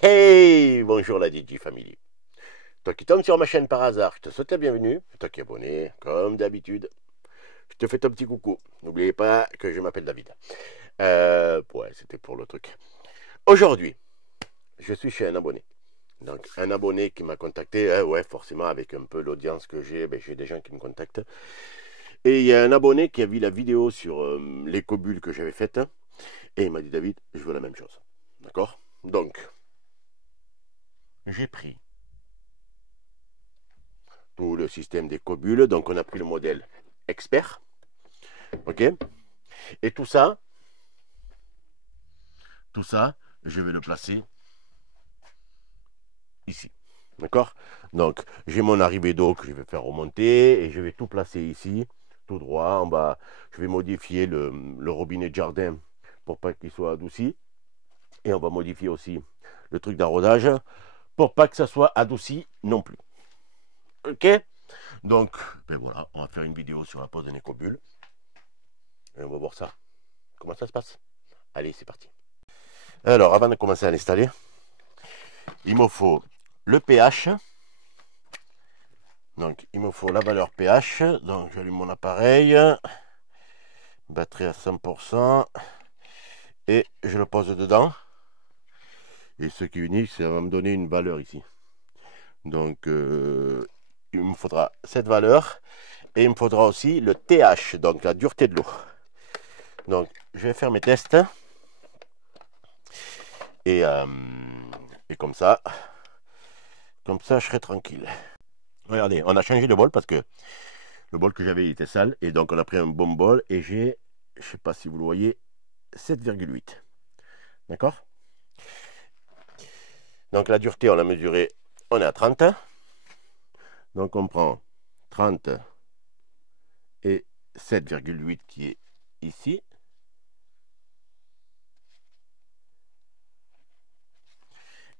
Hey, bonjour la DJ Family. Toi qui tombes sur ma chaîne par hasard, je te souhaite la bienvenue. Toi qui es abonné, comme d'habitude, je te fais ton petit coucou. N'oubliez pas que je m'appelle David. Ouais, c'était pour le truc. Aujourd'hui, je suis chez un abonné. Donc, un abonné qui m'a contacté, ouais, forcément, avec un peu l'audience que j'ai, ben, j'ai des gens qui me contactent. Et il y a un abonné qui a vu la vidéo sur l'écobule que j'avais faite. Et il m'a dit, David, je veux la même chose. D'accord? Donc, j'ai pris tout le système des cobules. Donc, on a pris le modèle expert. OK? Et tout ça, je vais le placer ici. D'accord? Donc, j'ai mon arrivée d'eau que je vais faire remonter et je vais tout placer ici, tout droit. En bas, je vais modifier le robinet de jardin pour pas qu'il soit adouci. Et on va modifier aussi le truc d'arrosage pour pas que ça soit adouci non plus. OK? Donc, ben voilà, on va faire une vidéo sur la pose d'un écobule. Et on va voir ça. Comment ça se passe? Allez, c'est parti. Alors, avant de commencer à l'installer, il me faut le pH. Donc, il me faut la valeur pH. Donc, j'allume mon appareil. Batterie à 100%. Et je le pose dedans. Et ce qui est unique, ça va me donner une valeur ici. Donc, il me faudra cette valeur. Et il me faudra aussi le TH, donc la dureté de l'eau. Donc, je vais faire mes tests. Et, et comme ça, je serai tranquille. Regardez, on a changé de bol parce que le bol que j'avais était sale. Et donc, on a pris un bon bol. Et j'ai, je ne sais pas si vous le voyez, 7,8. D'accord? Donc, la dureté, on l'a mesurée, on est à 30. Donc, on prend 30 et 7,8 qui est ici.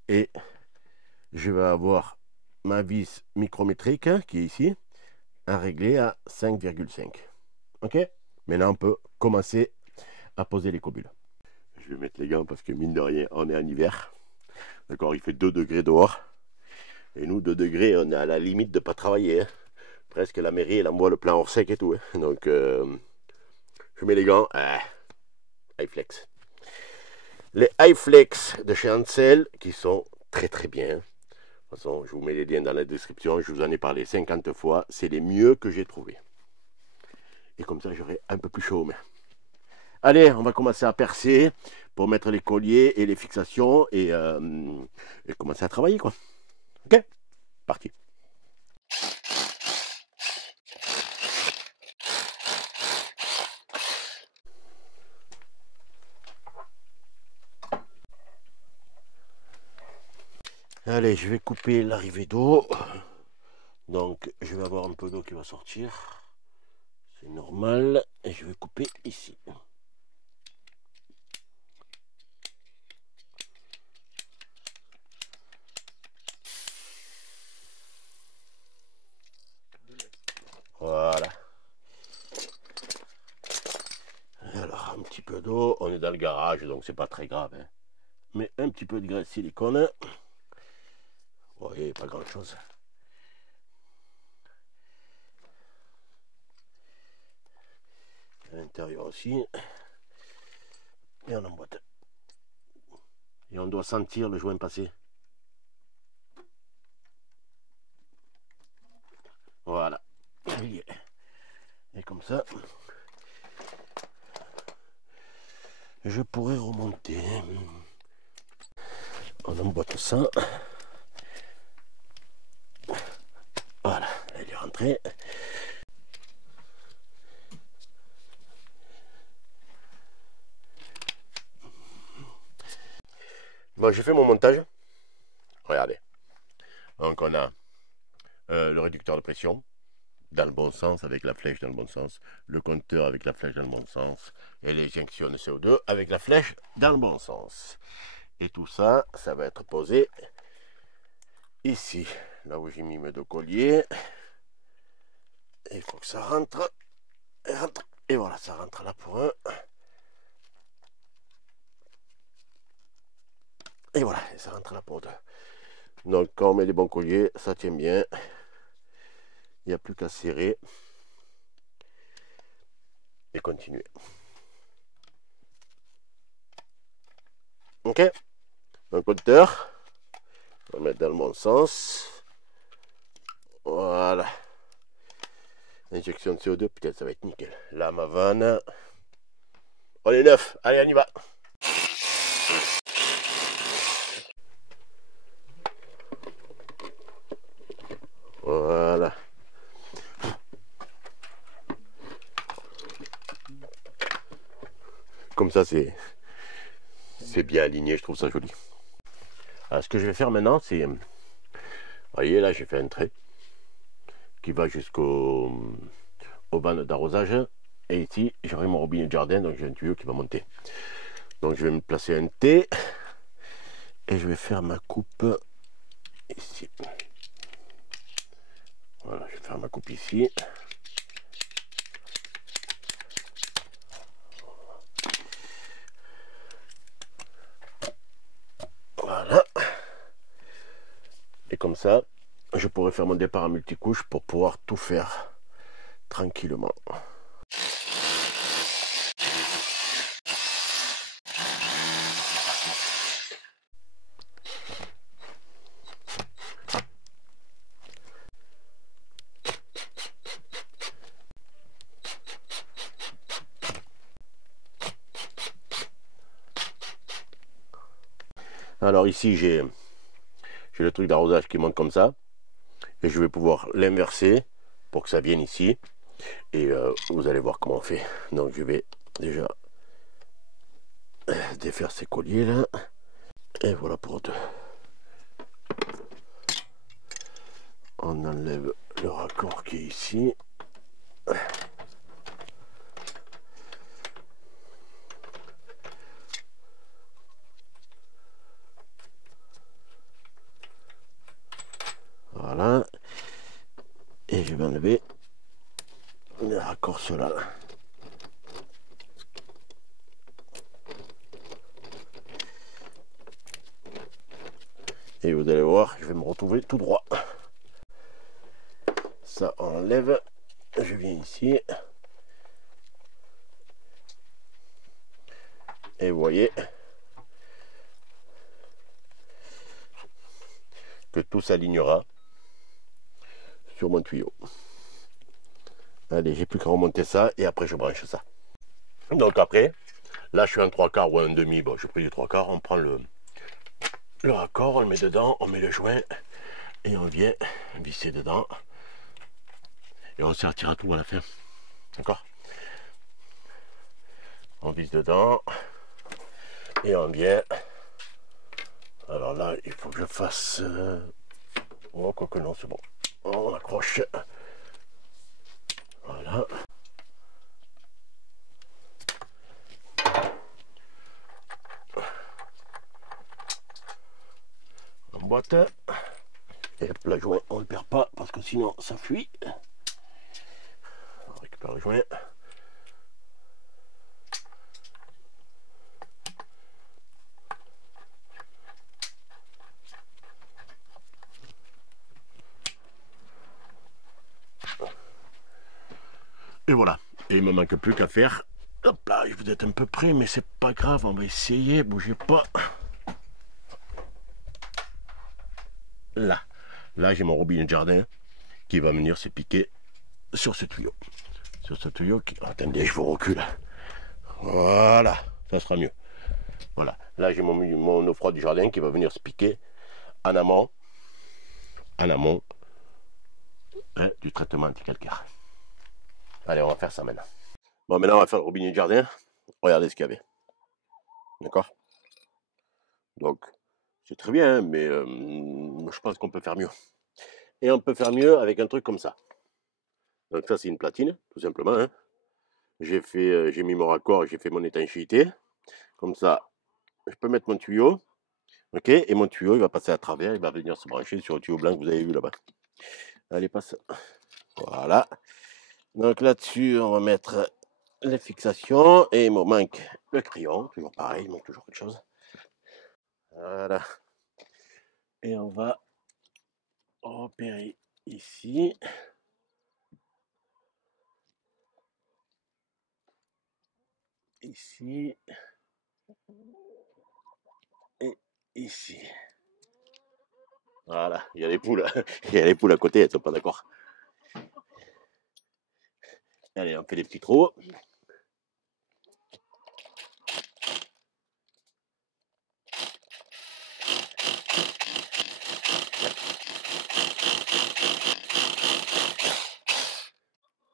Et je vais avoir ma vis micrométrique qui est ici, à régler à 5,5. OK? Maintenant, on peut commencer à poser les cobules. Je vais mettre les gants parce que mine de rien, on est en hiver. D'accord? Il fait 2 degrés dehors. Et nous, 2 degrés, on est à la limite de ne pas travailler. Hein. Presque la mairie, elle envoie le plan hors sec et tout. Hein. Donc, je mets les gants. iFlex. Les iFlex de chez Ansel qui sont très très bien. De toute façon, je vous mets les liens dans la description. Je vous en ai parlé 50 fois. C'est les mieux que j'ai trouvés. Et comme ça, j'aurai un peu plus chaud aux mains. Allez, on va commencer à percer pour mettre les colliers et les fixations et commencer à travailler, quoi. OK? Parti. Allez, je vais couper l'arrivée d'eau. Donc, je vais avoir un peu d'eau qui va sortir. C'est normal. Et je vais couper ici. Voilà. Alors, un petit peu d'eau. On est dans le garage, donc c'est pas très grave. Hein. Mais un petit peu de graisse silicone. Vous voyez, pas grand chose. À l'intérieur aussi. Et on emboîte. Et on doit sentir le joint passer. Voilà. Et comme ça, je pourrais remonter. On emboîte ça. Voilà, elle est rentrée. Bon, j'ai fait mon montage. Regardez. Donc on a le réducteur de pression dans le bon sens avec la flèche dans le bon sens, le compteur avec la flèche dans le bon sens et l'éjection de CO2 avec la flèche dans le bon sens. Et tout ça, ça va être posé ici, là où j'ai mis mes deux colliers. Et il faut que ça rentre. Et voilà, ça rentre là pour un. Et voilà, ça rentre à la porte. Donc quand on met les bons colliers, ça tient bien. Il n'y a plus qu'à serrer et continuer. Ok, un compteur. On va mettre dans le bon sens. Voilà. Injection de CO2, peut-être ça va être nickel. Là, ma vanne. On est neuf. Allez, on y va. Voilà. Comme ça, c'est bien aligné, je trouve ça joli. Alors, ce que je vais faire maintenant, c'est... Vous voyez, là, j'ai fait un trait qui va jusqu'au vanne d'arrosage. Et ici, j'aurai mon robinet de jardin, donc j'ai un tuyau qui va monter. Donc, je vais me placer un T. Et je vais faire ma coupe ici. Voilà, je vais faire ma coupe ici. Voilà. Et comme ça, je pourrais faire mon départ en multicouche pour pouvoir tout faire tranquillement. Alors ici, j'ai le truc d'arrosage qui monte comme ça. Et je vais pouvoir l'inverser pour que ça vienne ici. Et vous allez voir comment on fait. Donc je vais déjà défaire ces colliers là. Et voilà pour deux. On enlève le raccord qui est ici. Voilà. Et je vais enlever le raccord cela. Et vous allez voir, je vais me retrouver tout droit. Ça enlève. Je viens ici. Et vous voyez que tout s'alignera sur mon tuyau. Allez, j'ai plus qu'à remonter ça et après je branche ça. Donc après, là je suis un 3/4 ou un demi. Bon, je pris les 3/4, on prend le raccord, on le met dedans, on met le joint et on vient visser dedans. Et on sortira tout à la fin. D'accord? On visse dedans et on vient. Alors là, il faut que je fasse. Oh, quoi que non, c'est bon. On accroche. Voilà. En boîte. Et le joint, on ne le perd pas parce que sinon ça fuit. On récupère le joint. Et voilà. Et il me manque plus qu'à faire. Hop là, vous êtes un peu près, mais c'est pas grave, on va essayer, bougez pas. Là, j'ai mon robinet de jardin qui va venir se piquer sur ce tuyau. Sur ce tuyau qui... Attendez, je vous recule. Voilà, ça sera mieux. Voilà, là j'ai mon eau froide du jardin qui va venir se piquer en amont hein, du traitement anti-calcaire. Allez, on va faire ça maintenant. Bon, maintenant on va faire le robinet de jardin. Regardez ce qu'il y avait. D'accord? Donc, c'est très bien, mais je pense qu'on peut faire mieux. Et on peut faire mieux avec un truc comme ça. Donc ça, c'est une platine, tout simplement. Hein. J'ai mis mon raccord, j'ai fait mon étanchéité. Comme ça, je peux mettre mon tuyau. Ok, et mon tuyau, il va passer à travers, il va venir se brancher sur le tuyau blanc que vous avez vu là-bas. Allez, passe. Voilà. Donc là-dessus, on va mettre les fixations. Et il me manque le crayon. Toujours pareil, il manque toujours quelque chose. Voilà. Et on va repérer ici. Ici. Et ici. Voilà, il y a les poules. Il y a les poules à côté, elles sont pas d'accord. Allez, on fait des petits trous.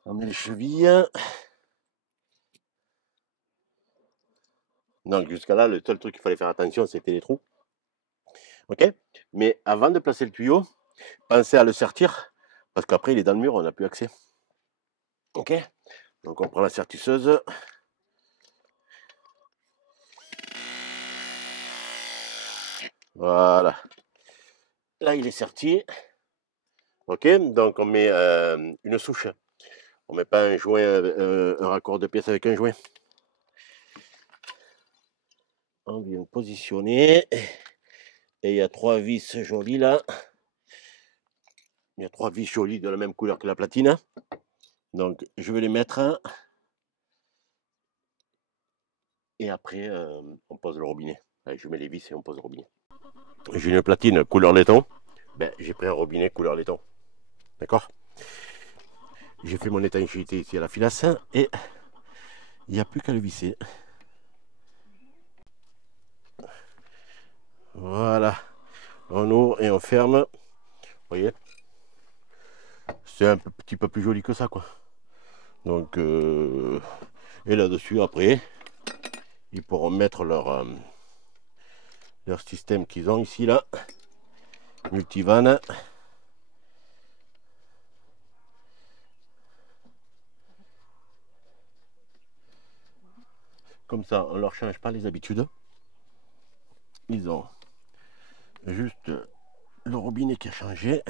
On met les chevilles. Donc jusqu'à là, le seul truc qu'il fallait faire attention, c'était les trous. Ok. Mais avant de placer le tuyau, pensez à le sertir, parce qu'après il est dans le mur, on n'a plus accès. Ok. Donc on prend la sertisseuse. Voilà. Là il est serti. Ok. Donc on met une souche. On met pas un joint, un raccord de pièce avec un joint. On vient positionner. Et il y a 3 vis jolies là. Il y a 3 vis jolies de la même couleur que la platine. Donc je vais les mettre. Et après on pose le robinet. Allez, je mets les vis et on pose le robinet. J'ai une platine couleur laiton. Ben, j'ai pris un robinet couleur laiton. D'accord. J'ai fait mon étanchéité ici à la filasse. Et il n'y a plus qu'à le visser. Voilà. On ouvre et on ferme. Vous voyez. C'est un petit peu plus joli que ça, quoi. Donc, et là-dessus, après, ils pourront mettre leur système qu'ils ont ici, là. Multivan. Comme ça, on ne leur change pas les habitudes. Ils ont juste le robinet qui a changé.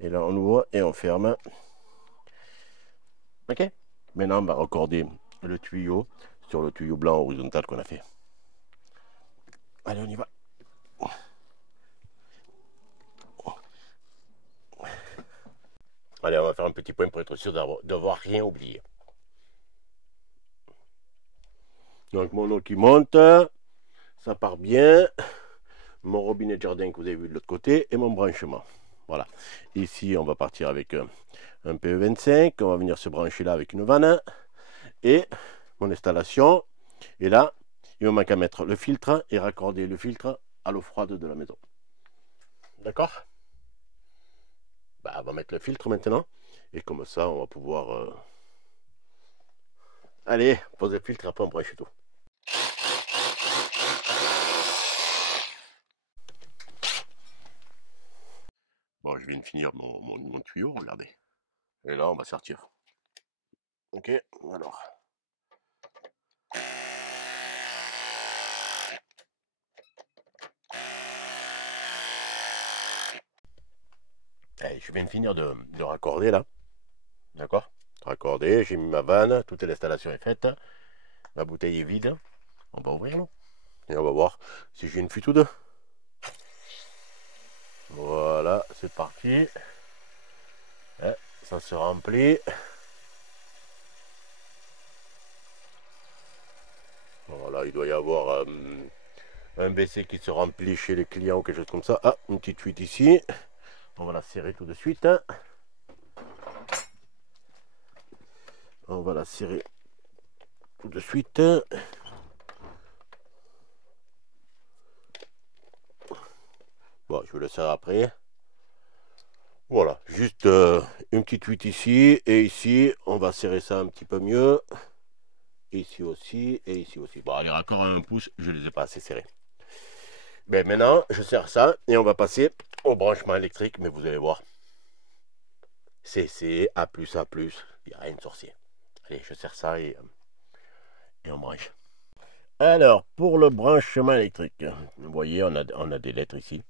Et là, on ouvre et on ferme. Ok. Maintenant, on va raccorder le tuyau sur le tuyau blanc horizontal qu'on a fait. Allez, on y va. Allez, on va faire un petit point pour être sûr d'avoir rien oublié. Donc, mon eau qui monte, ça part bien. Mon robinet de jardin que vous avez vu de l'autre côté et mon branchement. Voilà. Ici, on va partir avec un PE25. On va venir se brancher là avec une vanne. Et mon installation. Et là, il me manque à mettre le filtre et raccorder le filtre à l'eau froide de la maison. D'accord. Bah, on va mettre le filtre maintenant. Et comme ça, on va pouvoir... Allez, poser le filtre, après on branche tout. Bon, je viens de finir mon tuyau, regardez. Et là, on va sortir. Ok, alors. Allez, je viens de finir de raccorder là. D'accord. Raccordé, j'ai mis ma vanne, toute l'installation est faite. La bouteille est vide. On va ouvrir là. Et on va voir si j'ai une fuite ou deux. Voilà, c'est parti. Ça se remplit. Voilà, il doit y avoir un BC qui se remplit chez les clients ou quelque chose comme ça. Ah, une petite fuite ici. On va la serrer tout de suite. On va la serrer tout de suite. Bon, je vais le serrer après. Voilà, juste une petite fuite ici. Et ici, on va serrer ça un petit peu mieux. Ici aussi, et ici aussi. Bon, les raccords à 1 pouce, je les ai pas assez serrés. Ben maintenant, je serre ça et on va passer au branchement électrique. Mais vous allez voir, c'est A+, il n'y a rien de sorcier. Allez, je serre ça et on branche. Alors, pour le branchement électrique, vous voyez, on a des lettres ici.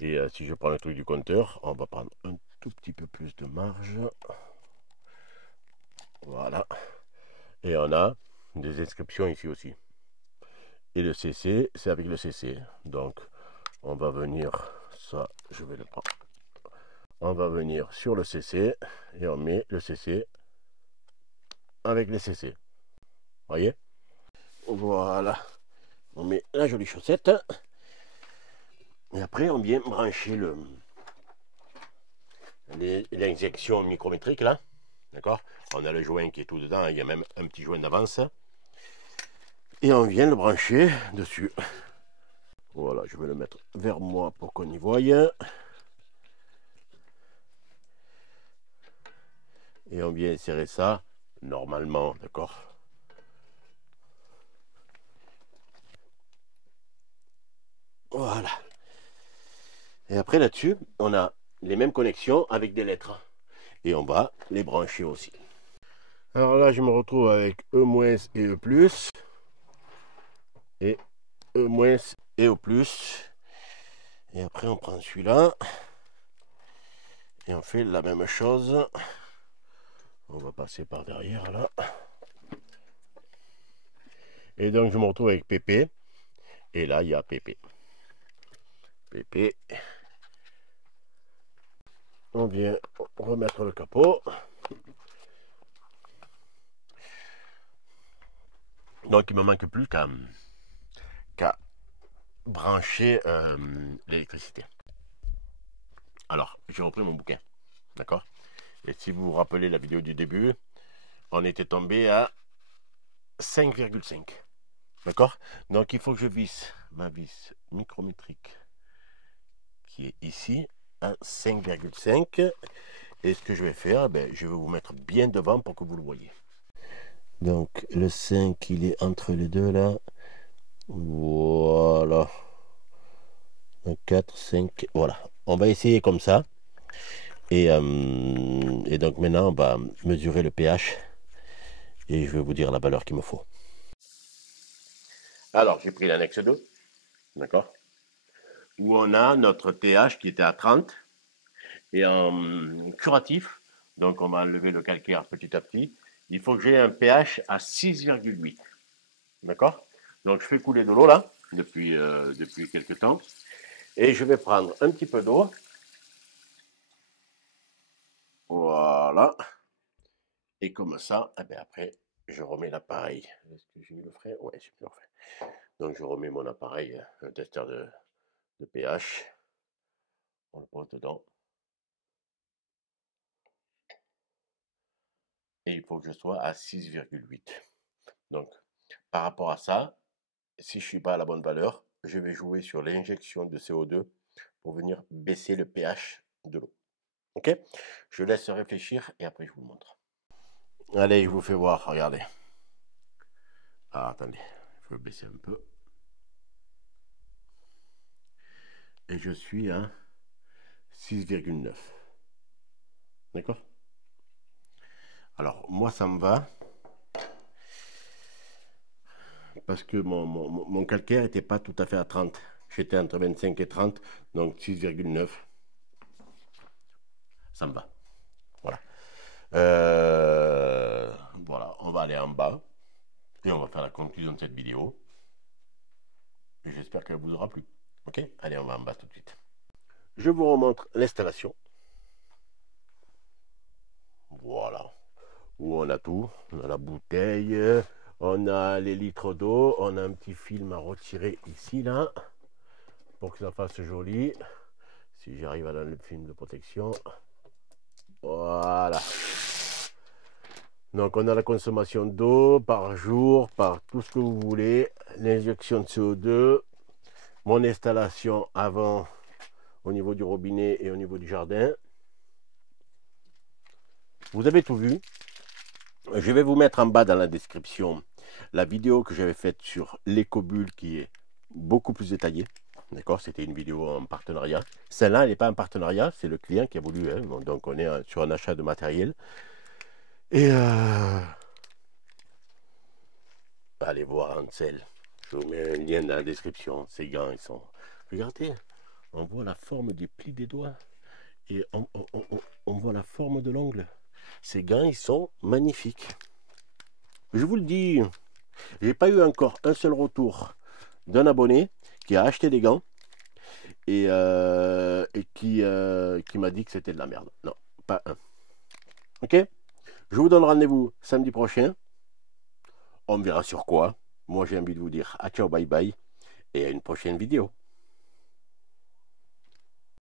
Et si je prends le truc du compteur, on va prendre un tout petit peu plus de marge. Voilà. Et on a des inscriptions ici aussi. Et le CC, c'est avec le CC. Donc, on va venir, ça, je vais le prendre. On va venir sur le CC et on met le CC avec les CC. Voyez? Voilà. On met la jolie chaussette. Et après, on vient brancher l'injection micrométrique là. D'accord? On a le joint qui est tout dedans. Il y a même un petit joint d'avance. Et on vient le brancher dessus. Voilà, je vais le mettre vers moi pour qu'on y voie. Et on vient insérer ça normalement, d'accord? Voilà. Et après là-dessus, on a les mêmes connexions avec des lettres. Et on va les brancher aussi. Alors là, je me retrouve avec E- et E+. Et E- et E+. Et après, on prend celui-là. Et on fait la même chose. On va passer par derrière là. Et donc, je me retrouve avec PP. Et là, il y a PP. PP. On vient remettre le capot. Donc, il me manque plus qu'à brancher l'électricité. Alors, j'ai repris mon bouquin. D'accord? Et si vous vous rappelez la vidéo du début, on était tombé à 5,5. D'accord? Donc, il faut que je visse ma vis micrométrique qui est ici à 5,5. Et ce que je vais faire, je vais vous mettre bien devant pour que vous le voyez. Donc, le 5, il est entre les deux là. Voilà. 4, 5, voilà. On va essayer comme ça. Et donc maintenant, on va mesurer le pH. Et je vais vous dire la valeur qu'il me faut. Alors, j'ai pris l'annexe 2. D'accord? Où on a notre TH qui était à 30. Et en curatif, donc on va enlever le calcaire petit à petit. Il faut que j'ai un pH à 6,8. D'accord? Donc je fais couler de l'eau là, depuis quelques temps. Et je vais prendre un petit peu d'eau. Voilà. Et comme ça, après, je remets l'appareil. Est-ce que j'ai mis le frein? Ouais, j'ai mis le frein. Donc je remets mon appareil, un testeur de pH. On le pose dedans. Et il faut que je sois à 6,8. Donc, par rapport à ça, si je ne suis pas à la bonne valeur, je vais jouer sur l'injection de CO2 pour venir baisser le pH de l'eau. Ok? Je laisse réfléchir et après je vous montre. Allez, je vous fais voir, regardez. Ah, attendez, je vais baisser un peu. Et je suis à 6,9. D'accord? Alors, moi, ça me va. Parce que mon calcaire n'était pas tout à fait à 30. J'étais entre 25 et 30, donc 6,9. Ça me va. Voilà. Voilà, on va aller en bas. Et on va faire la conclusion de cette vidéo. Et j'espère qu'elle vous aura plu. Ok? Allez, on va en bas tout de suite. Je vous remontre l'installation. Voilà. Où on a tout. On a la bouteille. On a les litres d'eau. On a un petit film à retirer ici, là. Pour que ça fasse joli. Si j'arrive à dans le film de protection. Voilà. Donc on a la consommation d'eau par jour, par tout ce que vous voulez. L'injection de CO2. Mon installation avant au niveau du robinet et au niveau du jardin. Vous avez tout vu. Je vais vous mettre en bas dans la description la vidéo que j'avais faite sur l'écobulle qui est beaucoup plus détaillée. D'accord? C'était une vidéo en partenariat. Celle-là, elle n'est pas en partenariat, c'est le client qui a voulu. Hein. Donc on est sur un achat de matériel. Et allez voir Ansel. Je vous mets un lien dans la description. Ces gants, ils sont... Regardez, on voit la forme des plis des doigts. Et on voit la forme de l'ongle. Ces gants, ils sont magnifiques. Je vous le dis, j'ai pas eu encore un seul retour d'un abonné qui a acheté des gants et qui m'a dit que c'était de la merde. Non, pas un. Ok? Je vous donne rendez-vous samedi prochain. On verra sur quoi. Moi, j'ai envie de vous dire à ciao, bye bye et à une prochaine vidéo.